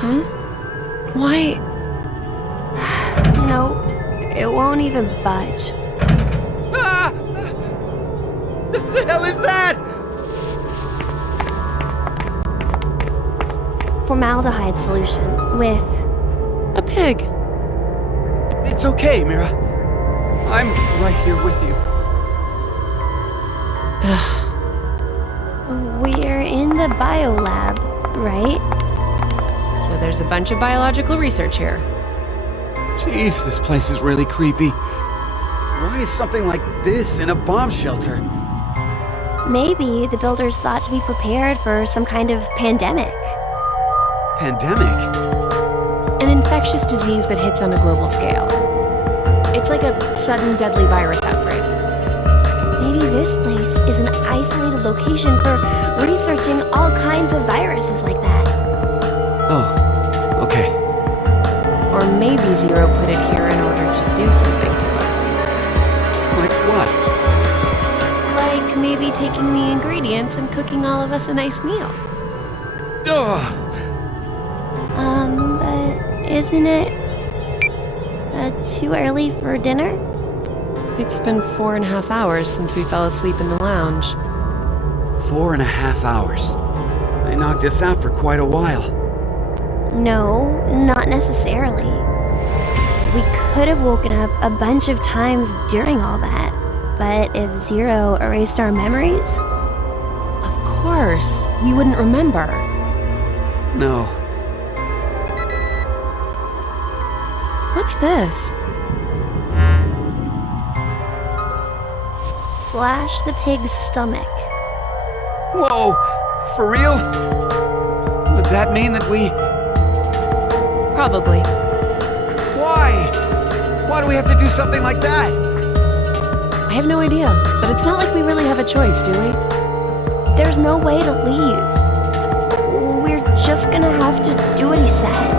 Huh? Why? Nope. It won't even budge. Ah! The hell is that? Formaldehyde solution with... A pig. It's okay, Mira. I'm right here with you. We're in the biolab, right? So there's a bunch of biological research here. Jeez, this place is really creepy. Why is something like this in a bomb shelter? Maybe the builders thought to be prepared for some kind of pandemic. Pandemic? An infectious disease that hits on a global scale. It's like a sudden deadly virus outbreak. Maybe this place is an isolated location for researching all kinds of viruses like that. Oh, okay. Or maybe Zero put it here in order to do something to us. Like what? Like maybe taking the ingredients and cooking all of us a nice meal. Ugh. But isn't it too early for dinner? It's been 4.5 hours since we fell asleep in the lounge. 4.5 hours. They knocked us out for quite a while. No, not necessarily. We could have woken up a bunch of times during all that, but if Zero erased our memories... Of course, we wouldn't remember. No. What's this? Slash the pig's stomach. Whoa! For real? Would that mean that we... Probably. Why? Why do we have to do something like that? I have no idea, but it's not like we really have a choice, do we? There's no way to leave. We're just gonna have to do what he said.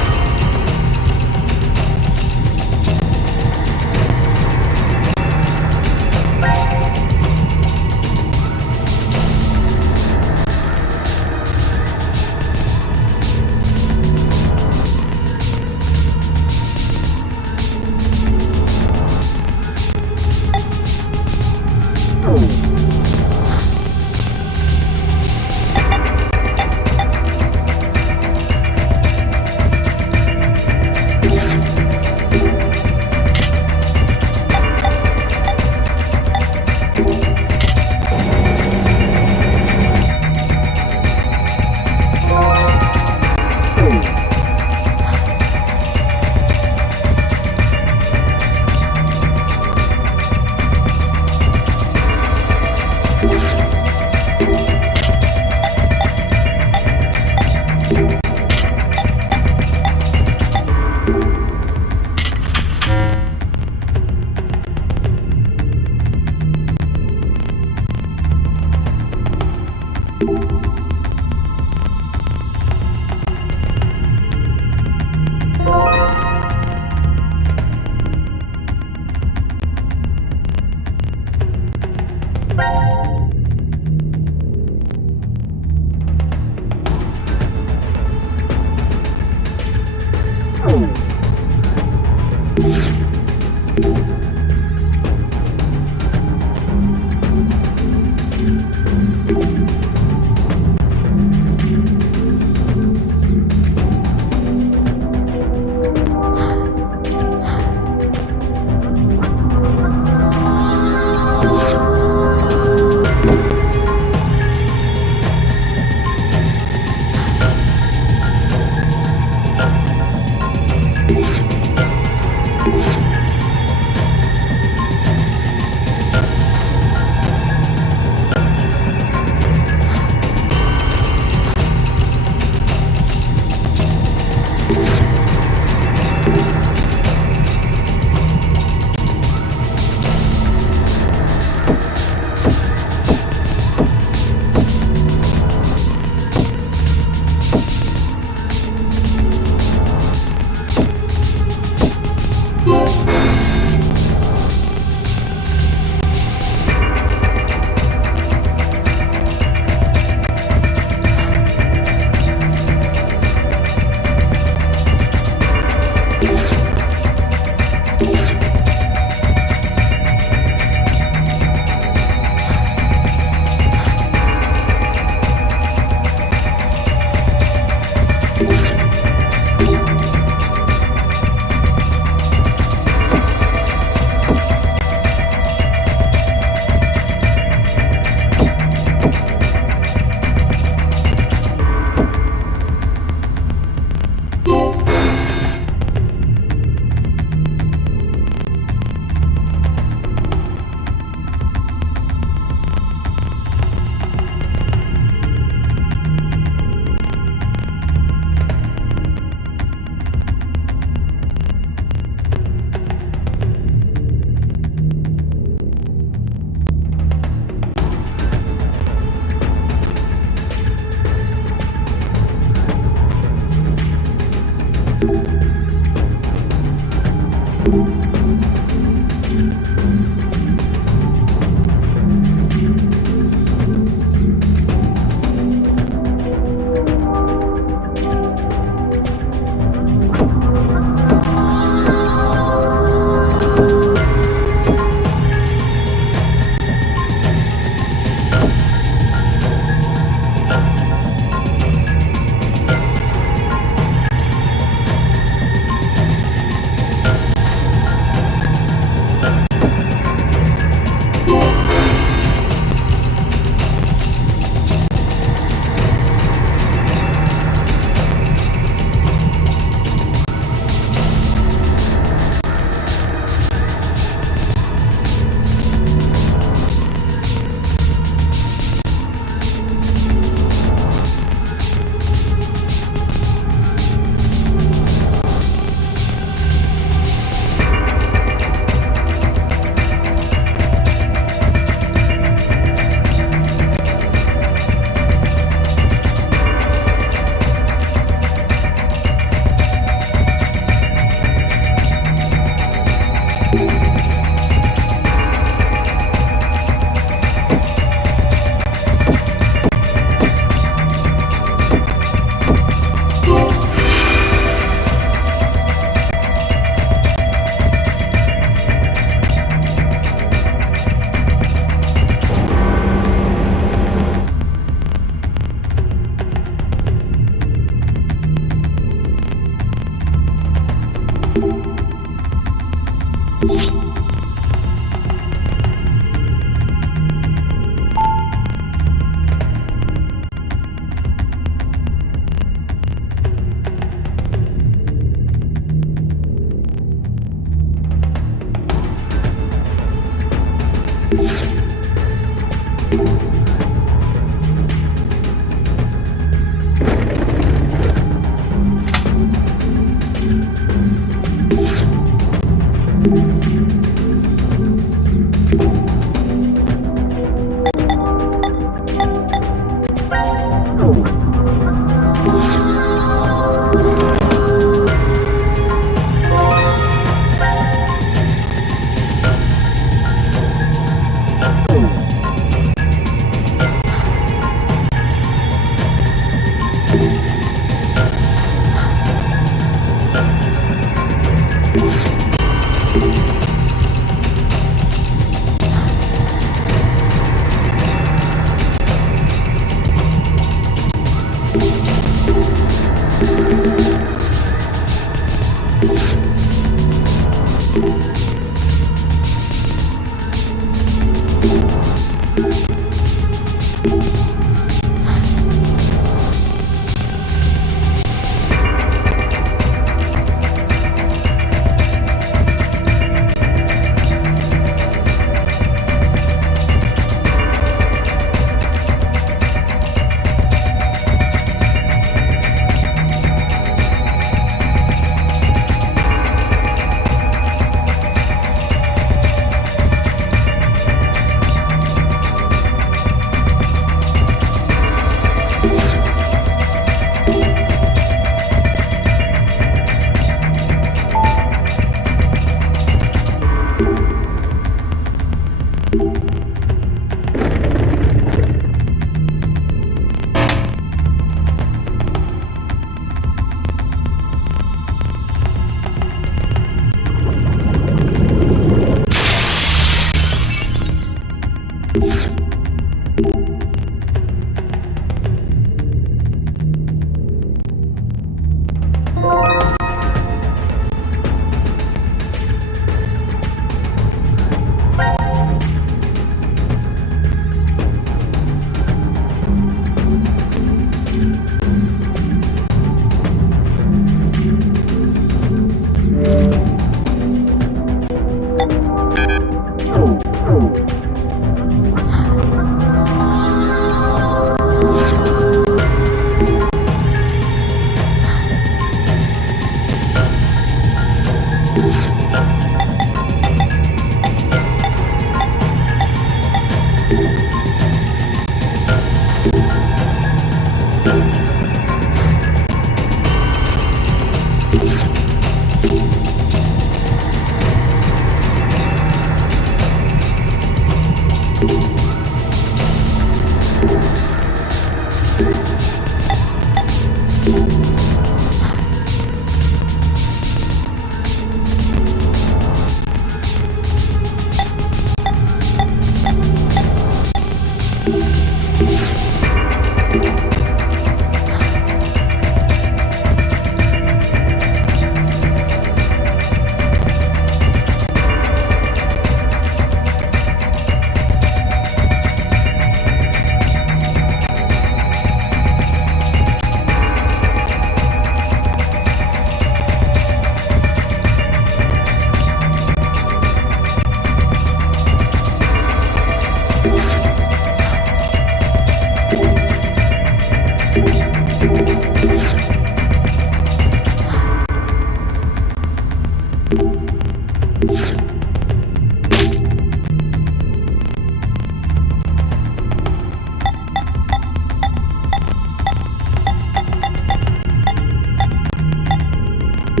An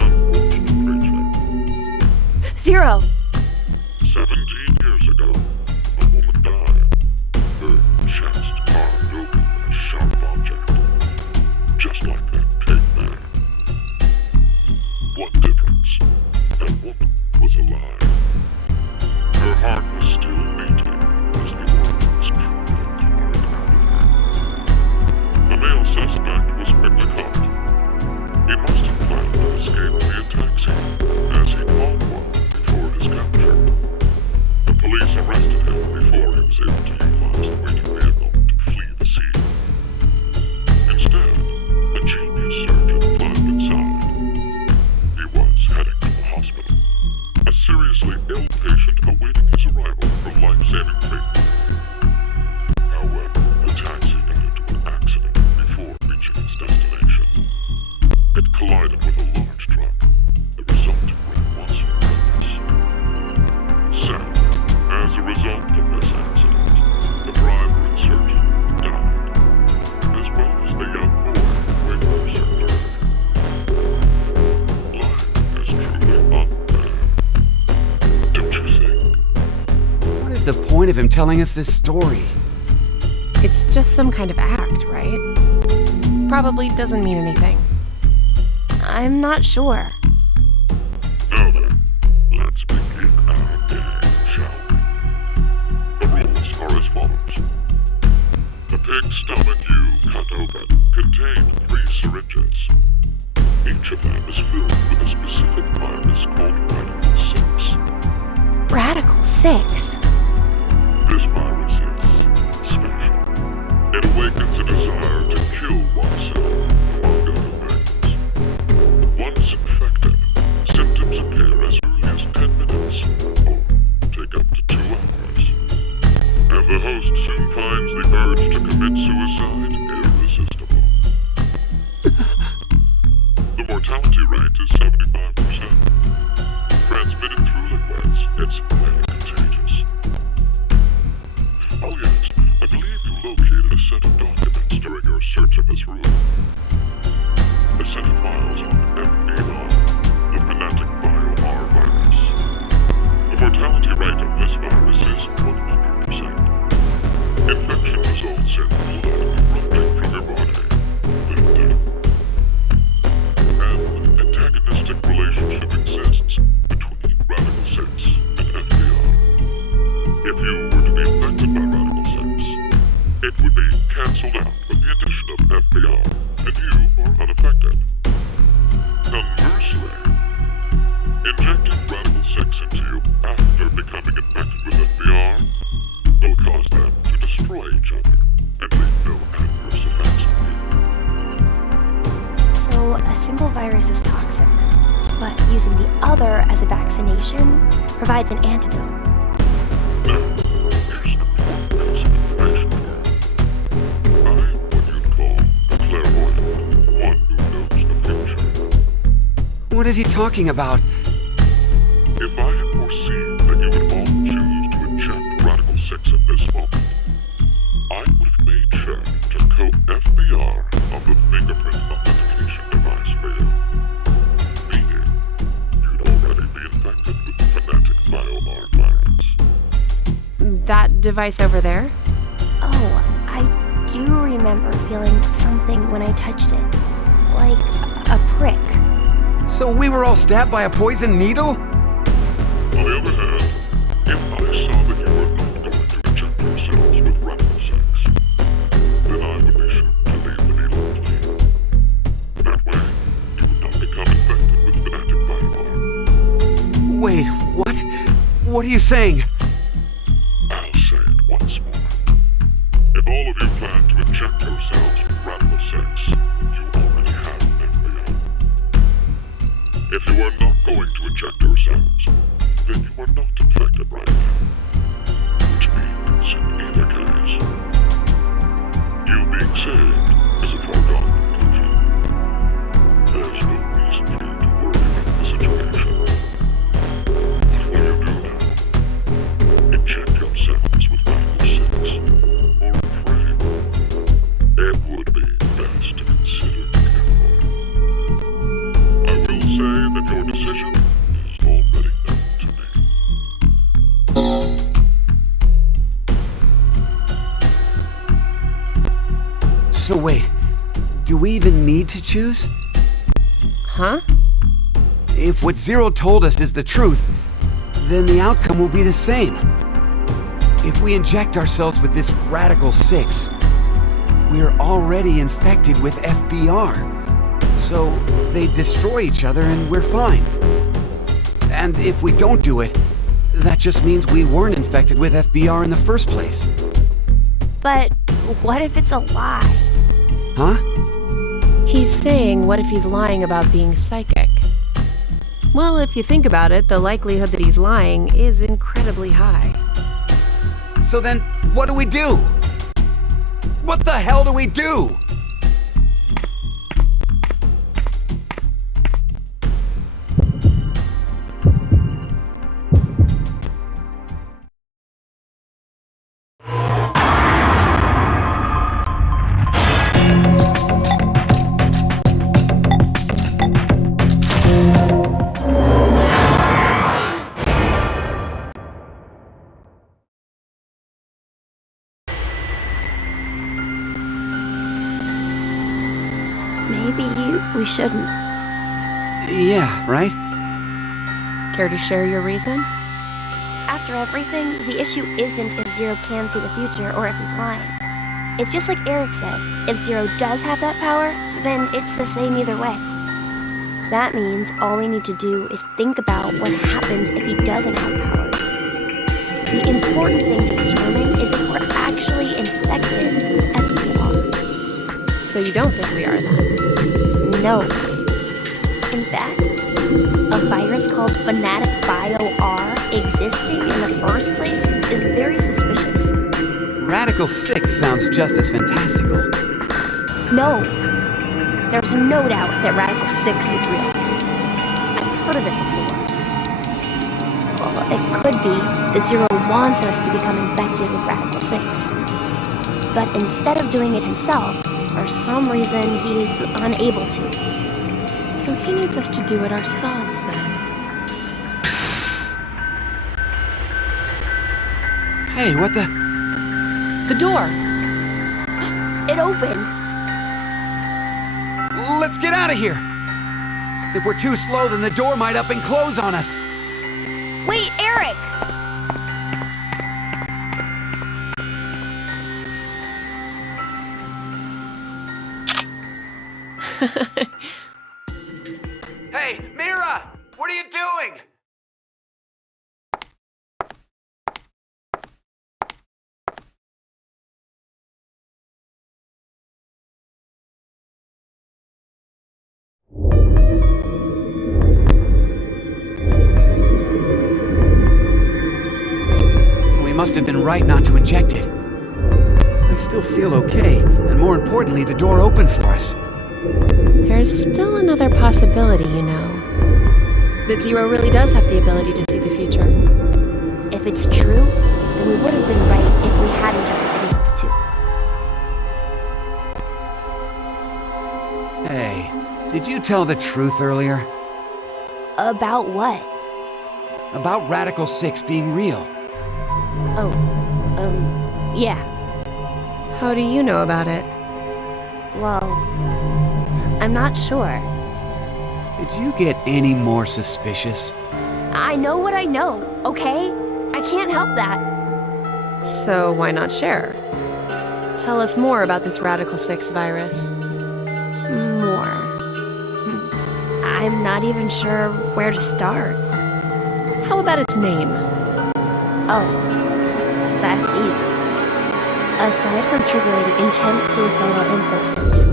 unfortunate creature. Zero! 17 years ago, a woman died. Her chest carved open with a sharp object. Just like that caveman. What difference? That woman was alive. Her heart was still beating as the organs trembled hard out. The male suspect was quickly caught. He must have planned to escape via taxi, as he called one before his capture. The police arrested him before he was able to utilize the waiting vehicle to flee the scene. Instead, a genius surgeon put him inside. He was heading to the hospital. A seriously ill patient awaiting his arrival for life-saving treatment. However, the taxi got into an accident before reaching its destination. It collided with a large truck. The resulting wreck was horrendous. Sadly, as a result of this accident, the driver and surgeon died, as well as the young boy we first learned. Life is truly unfair. Don't you think? What is the point of him telling us this story? It's just some kind of act, right? Probably doesn't mean anything. I'm not sure. Now then, let's begin our game, shall we? The rules are as follows. The pig's stomach you cut open contained 3 syringes. Each of them is filled with a specific virus called Radical 6. Radical 6? This virus is special. It awakens a desire to kill oneself, among other things. Once infected, symptoms appear as early as 10 minutes, or take up to 2 hours. And the host soon finds the urge to commit suicide irresistible. The mortality rate is 75%. Transmitted through liquids, it's highly contagious. Oh yes, I believe you located a set of documents during your search of this room. A set of files on FBR, the Fanatic Bio-R virus. The mortality rate of this virus is 100%. Infection results in blood erupting from your body, then death. An antagonistic relationship exists between Radical 6 and FBR. If you were to be infected by Radical 6, it would be cancelled out with the addition of FBR, and you are unaffected. Conversely, injecting Radical 6 into you after becoming infected with FBR will cause them to destroy each other and leave no adverse effects on you. So a single virus is toxic, but using the other as a vaccination provides an antidote. Now, here's an important piece of information for you. I am what you'd call a clairvoyant, one who knows the future. What is he talking about? If I had foreseen that you would all choose to inject Radical 6 at this moment, I would have made sure to coat FBR on the fingerprint authentication device for you. Meaning, you'd already be infected with the Fanatic Bio-R virus. That device over there? Oh, I do remember feeling something when I touched it. Like a prick. So we were all stabbed by a poison needle? On the other hand, if I saw that you were not going to inject yourselves with Radical 6, then I would be sure to leave the needle clean. That way, you would not become infected with Fanatic Bio-R. Wait, what? What are you saying? I'll say it once more. If all of you plan to inject yourselves with Radical 6, you already have FBR. If you are not going to inject yourselves, then you are not infected right now. Which means, in either case, you being saved is a foregone conclusion. There's no reason for you choose? Huh? If what Zero told us is the truth, then the outcome will be the same. If we inject ourselves with this Radical 6, we're already infected with FBR. So they destroy each other and we're fine. And if we don't do it, that just means we weren't infected with FBR in the first place. But what if it's a lie? Huh? He's saying, what if he's lying about being psychic? Well, if you think about it, the likelihood that he's lying is incredibly high. So then, what do we do? What the hell do we do? Maybe we shouldn't. Yeah, right? Care to share your reason? After everything, the issue isn't if Zero can see the future or if he's lying. It's just like Eric said, if Zero does have that power, then it's the same either way. That means all we need to do is think about what happens if he doesn't have powers. The important thing to determine is if we're actually infected with FBR. So you don't think we are then? No. In fact, a virus called Fanatic Bio-R existing in the first place is very suspicious. Radical 6 sounds just as fantastical. No. There's no doubt that Radical 6 is real. I've heard of it before. Well, it could be that Zero wants us to become infected with Radical 6. But instead of doing it himself, for some reason he's unable to. So he needs us to do it ourselves then. Hey, what the? The door! It opened. Let's get out of here! If we're too slow, then the door might up and close on us. Wait, Eric! Hey, Mira! What are you doing? We must have been right not to inject it. I still feel okay, and more importantly, the door opened for us. There's still another possibility, you know. That Zero really does have the ability to see the future. If it's true, then we would have been right if we hadn't done the videos too. Hey, did you tell the truth earlier? About what? About Radical 6 being real. Oh, yeah. How do you know about it? Well, I'm not sure. Did you get any more suspicious? I know what I know, okay? I can't help that. So why not share? Tell us more about this Radical 6 virus. More. I'm not even sure where to start. How about its name? Oh, that's easy. Aside from triggering intense suicidal impulses,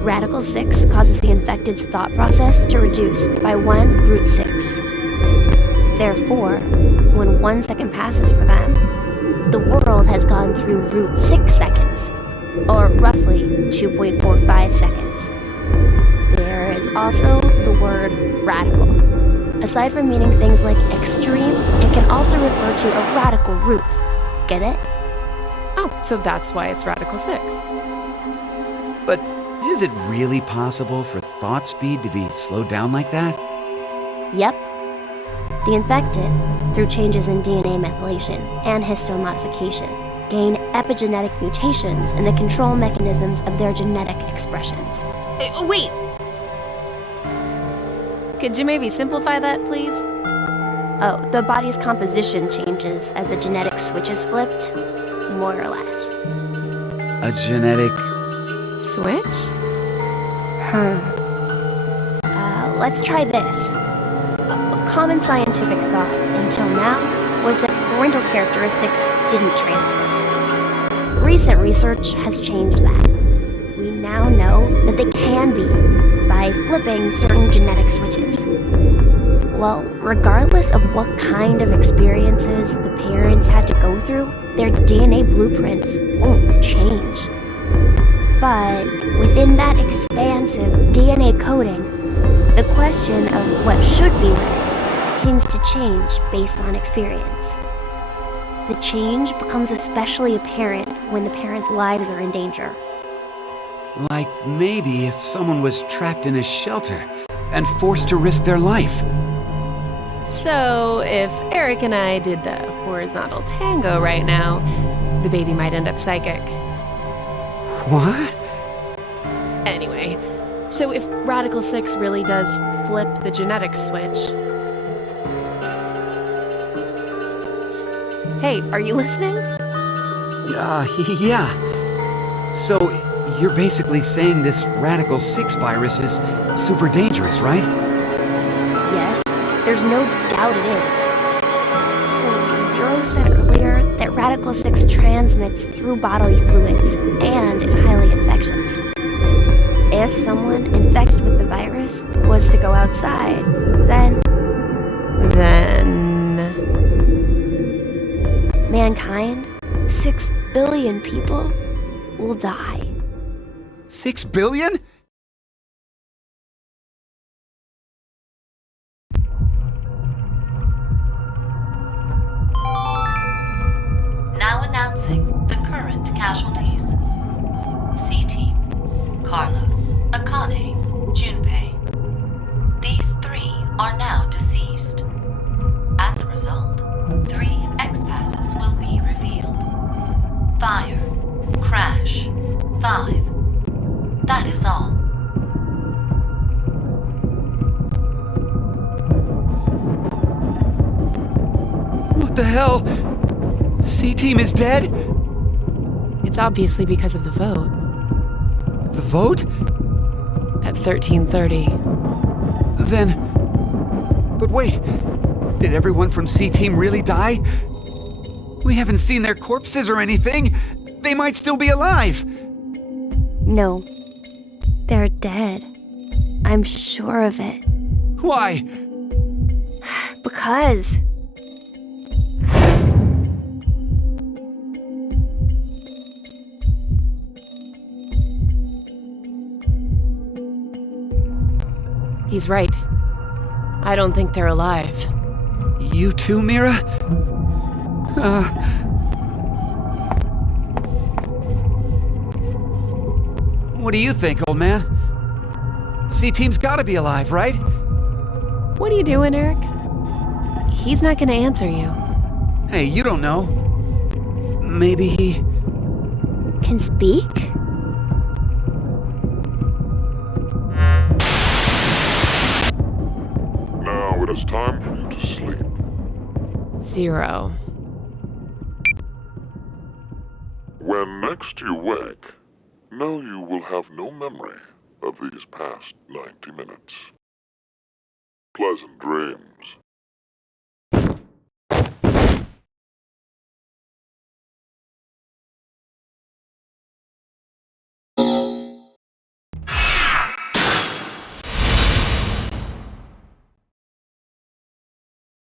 Radical 6 causes the infected's thought process to reduce by 1 root 6. Therefore, when 1 second passes for them, the world has gone through root 6 seconds, or roughly 2.45 seconds. There is also the word radical. Aside from meaning things like extreme, it can also refer to a radical root. Get it? Oh, so that's why it's Radical 6. But is it really possible for thought speed to be slowed down like that? Yep. The infected, through changes in DNA methylation and histone modification, gain epigenetic mutations in the control mechanisms of their genetic expressions. Wait! Could you maybe simplify that, please? Oh, the body's composition changes as a genetic switch is flipped, more or less. A genetic... Switch? Let's try this. A common scientific thought until now was that parental characteristics didn't transfer. Recent research has changed that. We now know that they can be by flipping certain genetic switches. Well, regardless of what kind of experiences the parents had to go through, their DNA blueprints won't change. But within that expansive DNA coding, the question of what should be read seems to change based on experience. The change becomes especially apparent when the parents' lives are in danger. Like maybe if someone was trapped in a shelter and forced to risk their life. So, if Eric and I did the horizontal tango right now, the baby might end up psychic. What? Anyway, so if Radical 6 really does flip the genetic switch... Hey, are you listening? Yeah. So, you're basically saying this Radical 6 virus is super dangerous, right? Yes, there's no doubt it is. So, Zero said earlier that Radical 6 transmits through bodily fluids and is highly infectious. If someone infected with the virus was to go outside, then mankind, 6 billion people, will die. 6 billion? Now announcing the current casualties. C-Team, Carlos, Akane, Junpei. These 3 are now deceased. As a result, 3 X-passes will be revealed. Fire, crash, 5. That is all. What the hell? C-Team is dead? It's obviously because of the vote. The vote? At 13:30. Then... But wait, did everyone from C-Team really die? We haven't seen their corpses or anything. They might still be alive. No, they're dead. I'm sure of it. Why? Because... He's right. I don't think they're alive. You too, Mira? What do you think, old man? C-Team's gotta be alive, right? What are you doing, Eric? He's not gonna answer you. Hey, you don't know. Maybe he... can speak? Now it is time for you to sleep. 0. When next you wake, know you will have no memory of these past 90 minutes. Pleasant dreams.